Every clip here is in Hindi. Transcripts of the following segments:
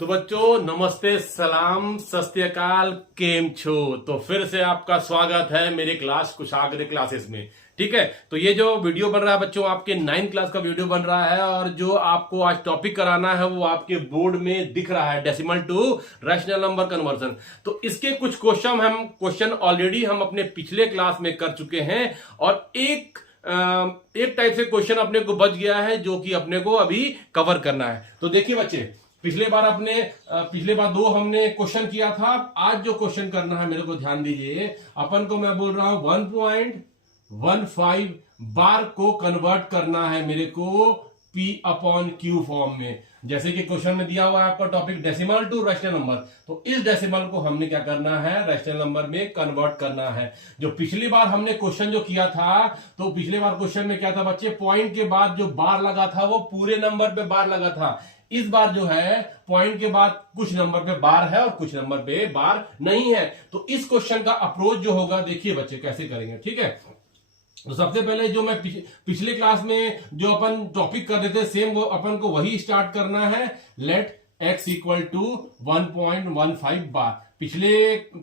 तो बच्चों नमस्ते, सलाम, सत श्री अकाल, केम छो। तो फिर से आपका स्वागत है मेरे क्लास कुशाग्र क्लासेस में। ठीक है, तो ये जो वीडियो बन रहा है बच्चों आपके 9th क्लास का वीडियो बन रहा है और जो आपको आज टॉपिक कराना है वो आपके बोर्ड में दिख रहा है, decimal to rational number conversion. तो इसके कुछ क्वेश्चन ऑलरेडी हम अपने पिछले क्लास में कर चुके हैं और एक टाइप से क्वेश्चन अपने को बच गया है जो कि अपने को अभी कवर करना है। तो देखिए बच्चे, पिछले बार दो हमने क्वेश्चन किया था। आज जो क्वेश्चन करना है मेरे को ध्यान दीजिए, अपन को मैं बोल रहा हूं 1.15 बार को कन्वर्ट करना है मेरे को P/Q फॉर्म में। जैसे कि क्वेश्चन में दिया हुआ है आपका topic decimal to rational number, तो इस डेसिमल को हमने क्या करना है, रैशनल नंबर में कन्वर्ट करना है। जो पिछली बार हमने क्वेश्चन जो किया था, तो पिछले बार क्वेश्चन में क्या था बच्चे, पॉइंट के बाद जो बार लगा था वो पूरे नंबर पे बार लगा था। इस बार जो है पॉइंट के बाद कुछ नंबर पे बार है और कुछ नंबर पे बार नहीं है। तो इस क्वेश्चन का अप्रोच जो होगा, देखिए बच्चे कैसे करेंगे। ठीक है, तो सबसे पहले जो मैं पिछले क्लास में जो अपन टॉपिक कर रहे थे सेम वो अपन को वही स्टार्ट करना है। लेट x इक्वल टू 1.15 बार। पिछले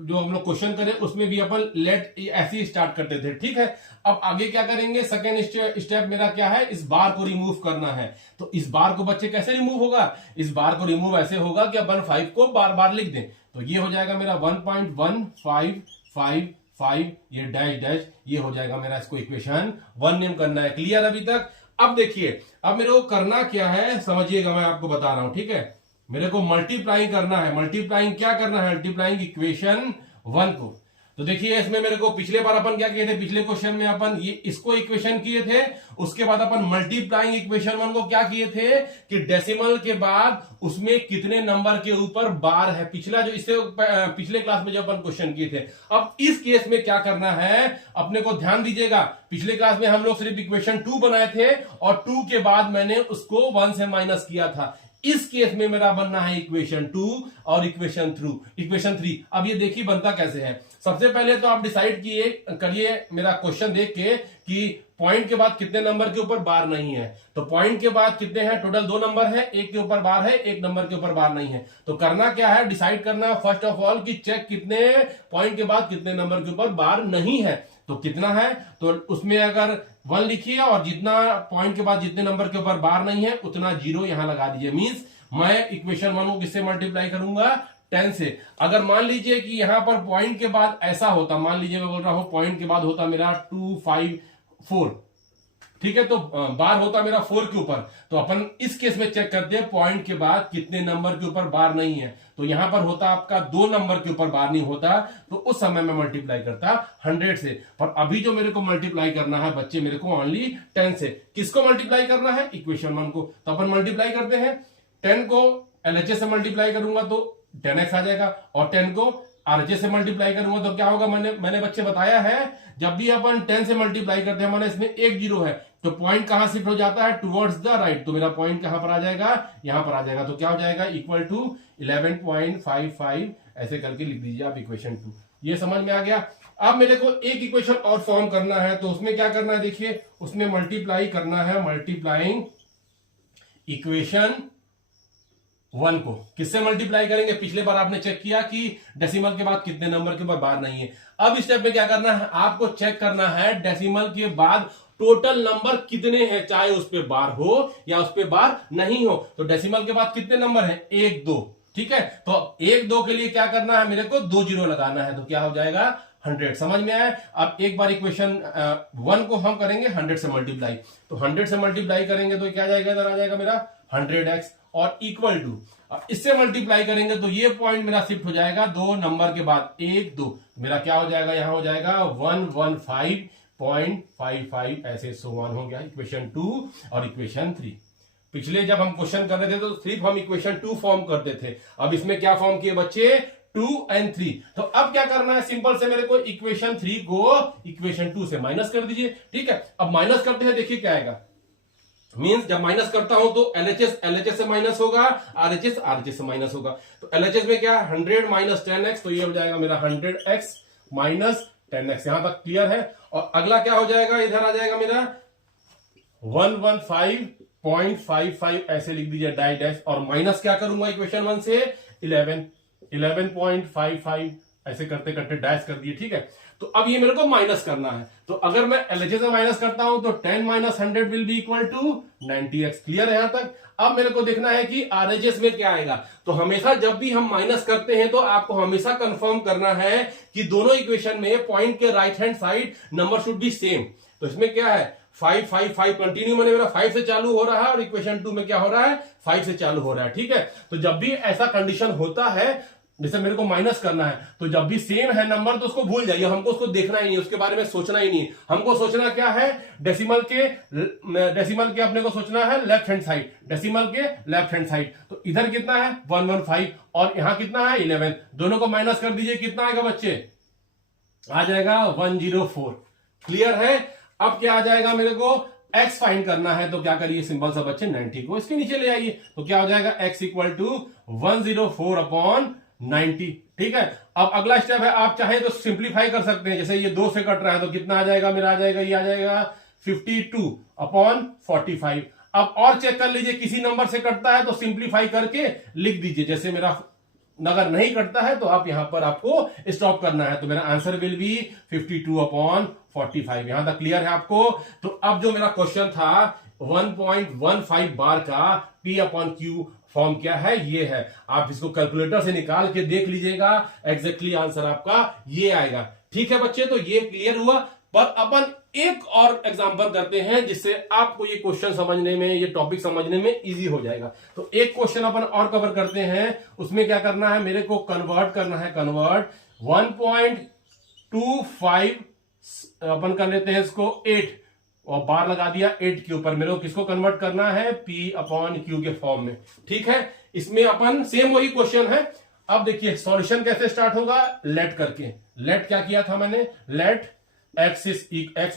जो हम लोग क्वेश्चन करें उसमें भी अपन लेट ऐसे ही स्टार्ट करते थे। ठीक है, अब आगे क्या करेंगे, सेकेंड स्टेप मेरा क्या है, इस बार को रिमूव करना है। तो इस बार को बच्चे कैसे रिमूव होगा, इस बार को रिमूव ऐसे होगा कि अपन 5 को बार बार लिख दें। तो ये हो जाएगा मेरा 1.1555, ये डैश डैश, ये हो जाएगा मेरा, इसको इक्वेशन 1 नेम करना है। क्लियर अभी तक? अब देखिए, अब मेरे को करना क्या है समझिएगा, मैं आपको बता रहा हूं। ठीक है, मेरे को मल्टीप्लाइंग करना है। मल्टीप्लाइंग क्या करना है, मल्टीप्लाइंग इक्वेशन 1 को। तो देखिए इसमें मेरे को पिछले बार अपन क्या किए थे, पिछले क्वेश्चन में अपन ये इसको इक्वेशन किए थे, उसके बाद अपन मल्टीप्लाइंग इक्वेशन 1 को क्या किए थे कि डेसिमल के बाद उसमें कितने नंबर के ऊपर बार है। पिछला जो इससे पिछले क्लास में जो अपन क्वेश्चन किए थे। अब इस केस में क्या करना है, अपने को ध्यान दीजिएगा। पिछले क्लास में हम लोग सिर्फ इक्वेशन 2 बनाए थे और 2 के बाद मैंने उसको 1 से माइनस किया था। इस केस में मेरा बनना है इक्वेशन 2 और इक्वेशन 3। अब ये देखिए बनता कैसे है। सबसे पहले तो आप डिसाइड करिए मेरा क्वेश्चन देख के कि पॉइंट के बाद कितने नंबर के ऊपर बार नहीं है। तो पॉइंट के बाद कितने हैं, टोटल 2 नंबर है, एक के ऊपर बार है, एक नंबर के ऊपर बार नहीं है। तो करना क्या है, डिसाइड करना है फर्स्ट ऑफ ऑल कि चेक कितने पॉइंट के बाद कितने नंबर के ऊपर बार नहीं है। तो कितना है, तो उसमें अगर 1 लिखिए और जितना पॉइंट के बाद जितने नंबर के ऊपर बार नहीं है उतना 0 यहां लगा दीजिए। मींस मैं इक्वेशन 1 को किससे मल्टीप्लाई करूंगा, 10 से। अगर मान लीजिए कि यहां पर पॉइंट के बाद ऐसा होता, मान लीजिए मैं बोल रहा हूं पॉइंट के बाद होता मेरा 2, 5, 4, ठीक है, तो बार होता मेरा 4 के ऊपर। तो अपन इस केस में चेक करते हैं पॉइंट के बाद कितने नंबर के ऊपर बार नहीं है। तो यहां पर होता आपका 2 नंबर के ऊपर बार नहीं होता, तो उस समय में मल्टीप्लाई करता 100 से। पर अभी जो मेरे को मल्टीप्लाई करना है बच्चे, मेरे को ओनली 10 से। किसको मल्टीप्लाई करना है, इक्वेशन 1 को। तो अपन मल्टीप्लाई करते हैं, 10 को LHS से मल्टीप्लाई करूंगा तो 10x आ जाएगा और 10 को RHS से मल्टीप्लाई करूंगा तो क्या होगा, मैंने बच्चे बताया है, जब भी अपन 10 से मल्टीप्लाई करते हैं माने इसमें एक 0 है, तो पॉइंट कहां शिफ्ट हो जाता है, टुवर्ड्स द राइट। तो मेरा पॉइंट कहां पर आ जाएगा, यहां पर आ जाएगा। तो क्या हो जाएगा, इक्वल टू 11.55 ऐसे करके लिख दीजिए आप इक्वेशन 2। ये समझ में आ गया। अब मेरे को एक इक्वेशन और फॉर्म करना है, तो उसमें क्या करना है, देखिए उसमें मल्टीप्लाई करना है, मल्टीप्लाइंग इक्वेशन 1 को। किससे मल्टीप्लाई करेंगे, पिछले बार आपने चेक किया कि डेसिमल के बाद कितने नंबर के ऊपर बार नहीं है। अब इस स्टेप में क्या करना है, आपको चेक करना है डेसिमल के बाद टोटल नंबर कितने हैं, चाहे उस पे बार हो या उस पे बार नहीं हो। तो डेसिमल के बाद कितने नंबर हैं, 1, 2। ठीक है, तो 1, 2 के लिए क्या करना है, मेरे को 2 0 लगाना है। तो क्या हो जाएगा, 100। समझ में आया। अब एक बार इक्वेशन 1 को हम करेंगे 100 से मल्टीप्लाई। तो 100 से मल्टीप्लाई करेंगे तो क्या जाएगा, इधर आ जाएगा मेरा 100x और इक्वल टू, इससे मल्टीप्लाई करेंगे तो ये पॉइंट मेरा शिफ्ट हो जाएगा 2 नंबर के बाद 1, 2। मेरा क्या हो जाएगा, यहां हो जाएगा 115.55 ऐसे सो ऑन हो गया इक्वेशन 2 और इक्वेशन 3। पिछले जब हम क्वेश्चन कर रहे थे तो सिर्फ हम इक्वेशन 2 फॉर्म करते थे। अब इसमें क्या फॉर्म किए बच्चे, 2 और 3। तो अब क्या करना है, सिंपल से मेरे को इक्वेशन 3 को इक्वेशन 2 से माइनस कर दीजिए। ठीक है, अब माइनस करते हैं, देखिए क्या आएगा। मींस जब माइनस करता हूं तो LHS से माइनस होगा, RHS से माइनस होगा। तो LHS में क्या, 100 माइनस 10x, तो ये हो जाएगा मेरा 100x माइनस 10x। यहां तक क्लियर है। और अगला क्या हो जाएगा, इधर आ जाएगा मेरा 115 0.55 ऐसे लिख दीजिए डैश डैश, और माइनस क्या करूंगा इक्वेशन 1 से 11.55 ऐसे करते करते डैश कर दिए, ठीक है। तो अब ये मेरे को माइनस करना है, तो अगर मैं एलएचएस से माइनस करता हूं तो 10 minus 100 will be equal to 90x। Clear है यहां तक? अब मेरे को देखना है कि आरएचएस में क्या आएगा। तो हमेशा जब भी हम माइनस करते हैं तो आपको हमेशा कंफर्म करना है कि दोनों इक्वेशन में पॉइंट के right hand side number should be same. तो इसमें क्या है 5 5 5 कंटिन्यू, मैंने मेरा 5 से चालू हो रहा है और इक्वेशन 2 में क्या हो रहा है 5 से चालू हो रहा है, ठीक है। तो जब भी ऐसा कंडीशन होता है, जैसे मेरे को माइनस करना है, तो जब भी सेम है नंबर तो उसको भूल जाइए, हमको उसको देखना ही नहीं, उसके बारे में सोचना ही नहीं। हमको सोचना क्या है, डेसिमल के अपने को सोचना है लेफ्ट हैंड साइड, डेसिमल के लेफ्ट हैंड साइड। तो इधर कितना है 115 और यहां कितना है 11, दोनों को माइनस कर दीजिए, कितना आएगा बच्चे, आ जाएगा 104। क्लियर है? अब क्या आ जाएगा, मेरे को x फाइंड करना है, तो क्या करिए सिंपल सा बच्चे 90 को इसके नीचे ले आइए, तो क्या हो जाएगा x इक्वल टू 104 अपॉन 90, ठीक है। अब अगला स्टेप है, आप चाहे तो सिंप्लीफाई कर सकते हैं, जैसे ये 2 से कट रहा है तो कितना आ जाएगा मेरा, आ जाएगा ये आ जाएगा 52 अपॉन 45। अब और चेक कर लीजिए, किसी नंबर से कटता है तो सिंप्लीफाई करके लिख दीजिए, जैसे मेरा अगर नहीं कटता है तो आप यहां पर आपको स्टॉप करना है, तो मेरा आंसर विल बी 52 अपॉन 45। यहां तक क्लियर है आपको? तो अब जो मेरा क्वेश्चन था 1.15 बार का P अपॉन क्यू फॉर्म क्या है, ये है। आप इसको कैलकुलेटर से निकाल के देख लीजिएगा, एग्जैक्टली आंसर आपका ये आएगा। ठीक है बच्चे, तो ये क्लियर हुआ। पर अपन एक और एग्जांपल करते हैं जिससे आपको ये क्वेश्चन समझने में, ये टॉपिक समझने में इजी हो जाएगा। तो एक क्वेश्चन अपन और कवर करते हैं, उसमें क्या करना है, मेरे को कन्वर्ट करना है, कन्वर्ट 1.25 अपन कर लेते हैं इसको 8 और बार लगा दिया 8 के ऊपर, मेरे को किसको कन्वर्ट करना है, P अपॉन क्यू के फॉर्म में। ठीक है, इसमें अपन सेम वही क्वेश्चन है। अब देखिए सॉल्यूशन कैसे स्टार्ट होगा, लेट करके। लेट क्या किया था मैंने, let x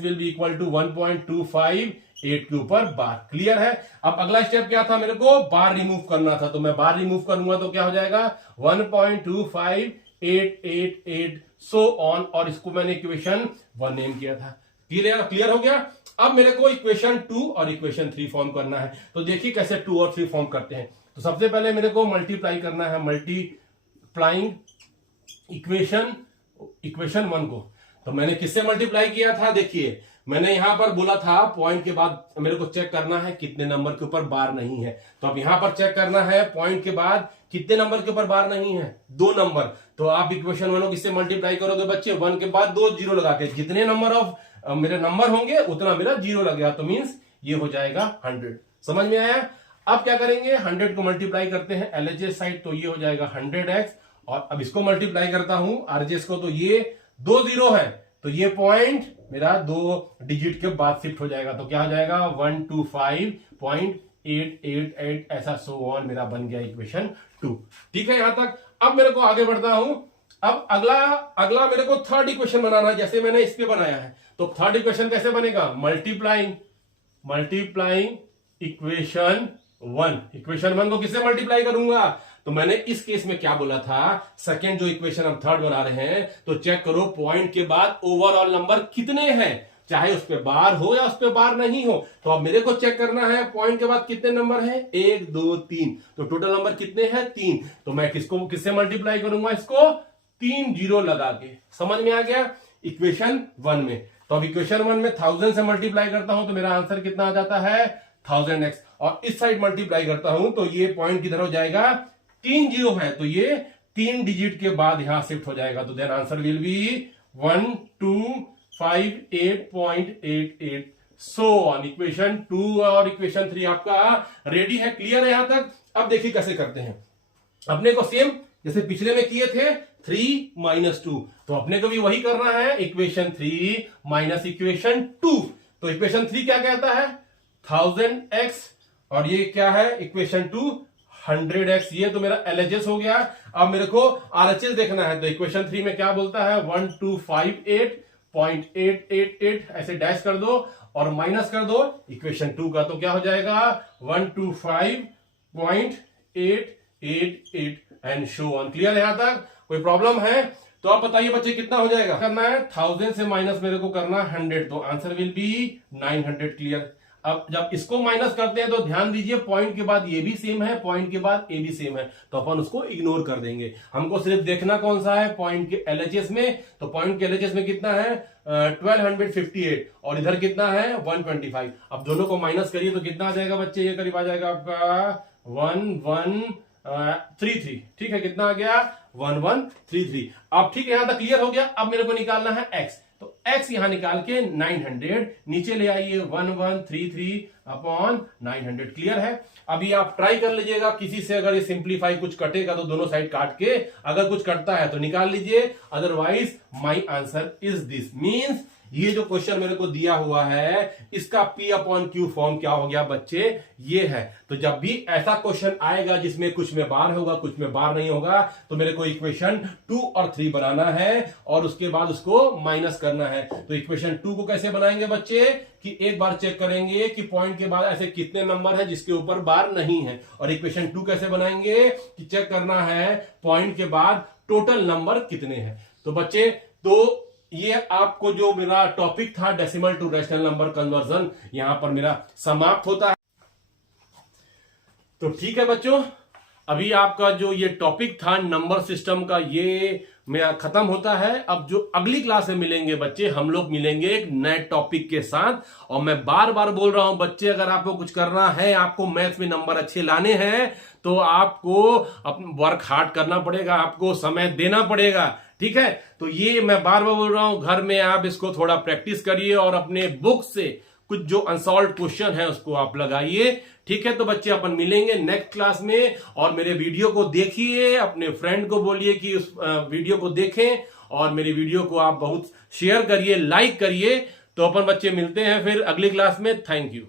will be equal to 1.25 8 के ऊपर बार। क्लियर है? अब अगला स्टेप क्या था, मेरे को बार रिमूव करना था, तो मैं बार रिमूव करूंगा तो क्या हो जाएगा 1.25 8 8 8 सो ऑन, और इसको मैंने इक्वेशन 1 नेम किया था। क्लियर हो गया? अब मेरे को इक्वेशन 2 और इक्वेशन 3 फॉर्म करना है। तो देखिए कैसे 2 और 3 फॉर्म करते हैं। तो सबसे पहले मेरे को मल्टीप्लाई करना है, मल्टीप्लाइंग इक्वेशन 1 को। तो मैंने किससे मल्टीप्लाई किया था, देखिए मैंने यहां पर बोला था पॉइंट के बाद मेरे को चेक करना है कितने नंबर के ऊपर बार नहीं है। तो अब यहां पर चेक करना है पॉइंट के बाद कितने नंबर के ऊपर बार नहीं है, 2 नंबर। तो आप इक्वेशन 1 को किससे मल्टीप्लाई करोगे बच्चे, 1 के बाद 2 जीरो लगा के, जितने नंबर ऑफ मेरे नंबर होंगे उतना मेरा जीरो लगेगा, तो मींस ये हो जाएगा 100। समझ में आया? अब क्या करेंगे, 100 को मल्टीप्लाई करते हैं एलएचएस साइड, तो ये हो जाएगा 100x, और अब इसको मल्टीप्लाई करता हूं आरएचएस को, तो ये 2 जीरो है, तो ये पॉइंट मेरा 2 डिजिट के बाद शिफ्ट हो जाएगा, तो क्या हो जाएगा 125.888 ऐसा सो ऑन, मेरा बन गया इक्वेशन 2। ठीक है यहां तक? अब मेरे को आगे बढ़ता हूं। अब अगला मेरे को थर्ड इक्वेशन बनाना है, जैसे मैंने इस पे बनाया है। तो थर्ड इक्वेशन कैसे बनेगा, मल्टीप्लाइंग इक्वेशन 1 को किससे मल्टीप्लाई करूंगा, तो मैंने इस केस में क्या बोला था, सेकेंड जो इक्वेशन हम थर्ड बना रहे हैं, तो चेक करो पॉइंट के बाद ओवरऑल नंबर कितने हैं, चाहे उस पे बार हो या उस पे बार नहीं हो। तो अब मेरे को चेक करना है पॉइंट के बाद कितने नंबर हैं, 1 2 3, तो टोटल नंबर कितने हैं 3। तो मैं किससे मल्टीप्लाई करूंगा, इसको 3 जीरो लगा के। समझ में आ गया? इक्वेशन 1 में। तो अब इक्वेशन 1 में 1000 से मल्टीप्लाई करता हूं तो मेरा आंसर कितना आ जाता है 1000x, और इस साइड मल्टीप्लाई करता हूं तो ये पॉइंट किधर हो जाएगा, 3 जीरो है, तो ये 3 डिजिट के बाद यहां शिफ्ट हो जाएगा, तो then answer will be 1258.88 so on. Equation 2 और इक्वेशन 3 आपका रेडी है। क्लियर है यहां तक? अब देखिए कैसे करते हैं, अपने को सेम जैसे पिछले में किए थे 3 माइनस 2, तो अपने को भी वही करना है, इक्वेशन 3 माइनस इक्वेशन 2। तो इक्वेशन 3 क्या कहता है 1000x, और ये क्या है इक्वेशन 2 100x, ये तो मेरा एलएचएस हो गया। अब मेरे को आरएचएस देखना है, तो इक्वेशन 3 में क्या बोलता है 1258.888 ऐसे डैश कर दो और माइनस कर दो इक्वेशन 2 का, तो क्या हो जाएगा 125.888 एंड शो ऑन। क्लियर है यहां तक? कोई प्रॉब्लम है तो आप बताइए बच्चे कितना हो जाएगा, करना है 1000 से माइनस मेरे को करना 100, तो आंसर विल बी 900। क्लियर? अब जब इसको माइनस करते हैं तो ध्यान दीजिए पॉइंट के बाद ये भी सेम है, पॉइंट के बाद ए भी सेम है, तो अपन उसको इग्नोर कर देंगे। हमको सिर्फ देखना कौन सा है, पॉइंट के एलएचएस में। तो पॉइंट के एलएचएस में कितना है 1258 और इधर कितना है 125। अब दोनों को माइनस करिए तो कितना आ जाएगा बच्चे, ये करीब आ जाएगा आपका 1133। ठीक है, कितना आ गया 1133। अब ठीक है, यहां तक क्लियर हो गया। अब मेरे को निकालना है एक्स, तो x यहां निकाल के 900 नीचे ले आइए 1133 अपॉन 900। क्लियर है। अभी आप ट्राई कर लीजिएगा किसी से, अगर ये सिंप्लीफाई कुछ कटेगा तो दोनों साइड काट के, अगर कुछ कटता है तो निकाल लीजिए, otherwise my answer is this. Means ये जो क्वेश्चन मेरे को दिया हुआ है इसका P अपॉन Q फॉर्म क्या हो गया बच्चे, ये है। तो जब भी ऐसा क्वेश्चन आएगा जिसमें कुछ में बार होगा कुछ में बार नहीं होगा, तो मेरे को इक्वेशन 2 और 3 बनाना है और उसके बाद उसको माइनस करना है। तो इक्वेशन 2 को कैसे बनाएंगे बच्चे, कि एक बार चेक करेंगे कि पॉइंट के बाद ऐसे कितने नंबर है जिसके ऊपर बार नहीं है, और इक्वेशन 2 कैसे बनाएंगे कि चेक करना है पॉइंट के बाद टोटल नंबर कितने हैं। तो बच्चे, तो ये आपको जो मेरा टॉपिक था decimal to rational number conversion, यहां पर मेरा समाप्त होता है। तो ठीक है बच्चों, अभी आपका जो ये टॉपिक था नंबर सिस्टम का, ये मेरा खत्म होता है। अब जो अगली क्लास में मिलेंगे बच्चे, हम लोग मिलेंगे एक नए टॉपिक के साथ। और मैं बार बार बोल रहा हूं बच्चे, अगर आपको कुछ करना है, आपको मैथ्स में नंबर अच्छे लाने हैं, तो आपको वर्क हार्ड करना पड़ेगा, आपको समय देना पड़ेगा। ठीक है, तो ये मैं बार बार बोल रहा हूं, घर में आप इसको थोड़ा प्रैक्टिस करिए और अपने बुक से कुछ जो अनसॉल्व क्वेश्चन है उसको आप लगाइए। ठीक है, तो बच्चे अपन मिलेंगे नेक्स्ट क्लास में। और मेरे वीडियो को देखिए, अपने फ्रेंड को बोलिए कि उस वीडियो को देखें, और मेरे वीडियो को आप बहुत शेयर करिए, लाइक करिए। तो अपन बच्चे मिलते हैं फिर अगली क्लास में। Thank you.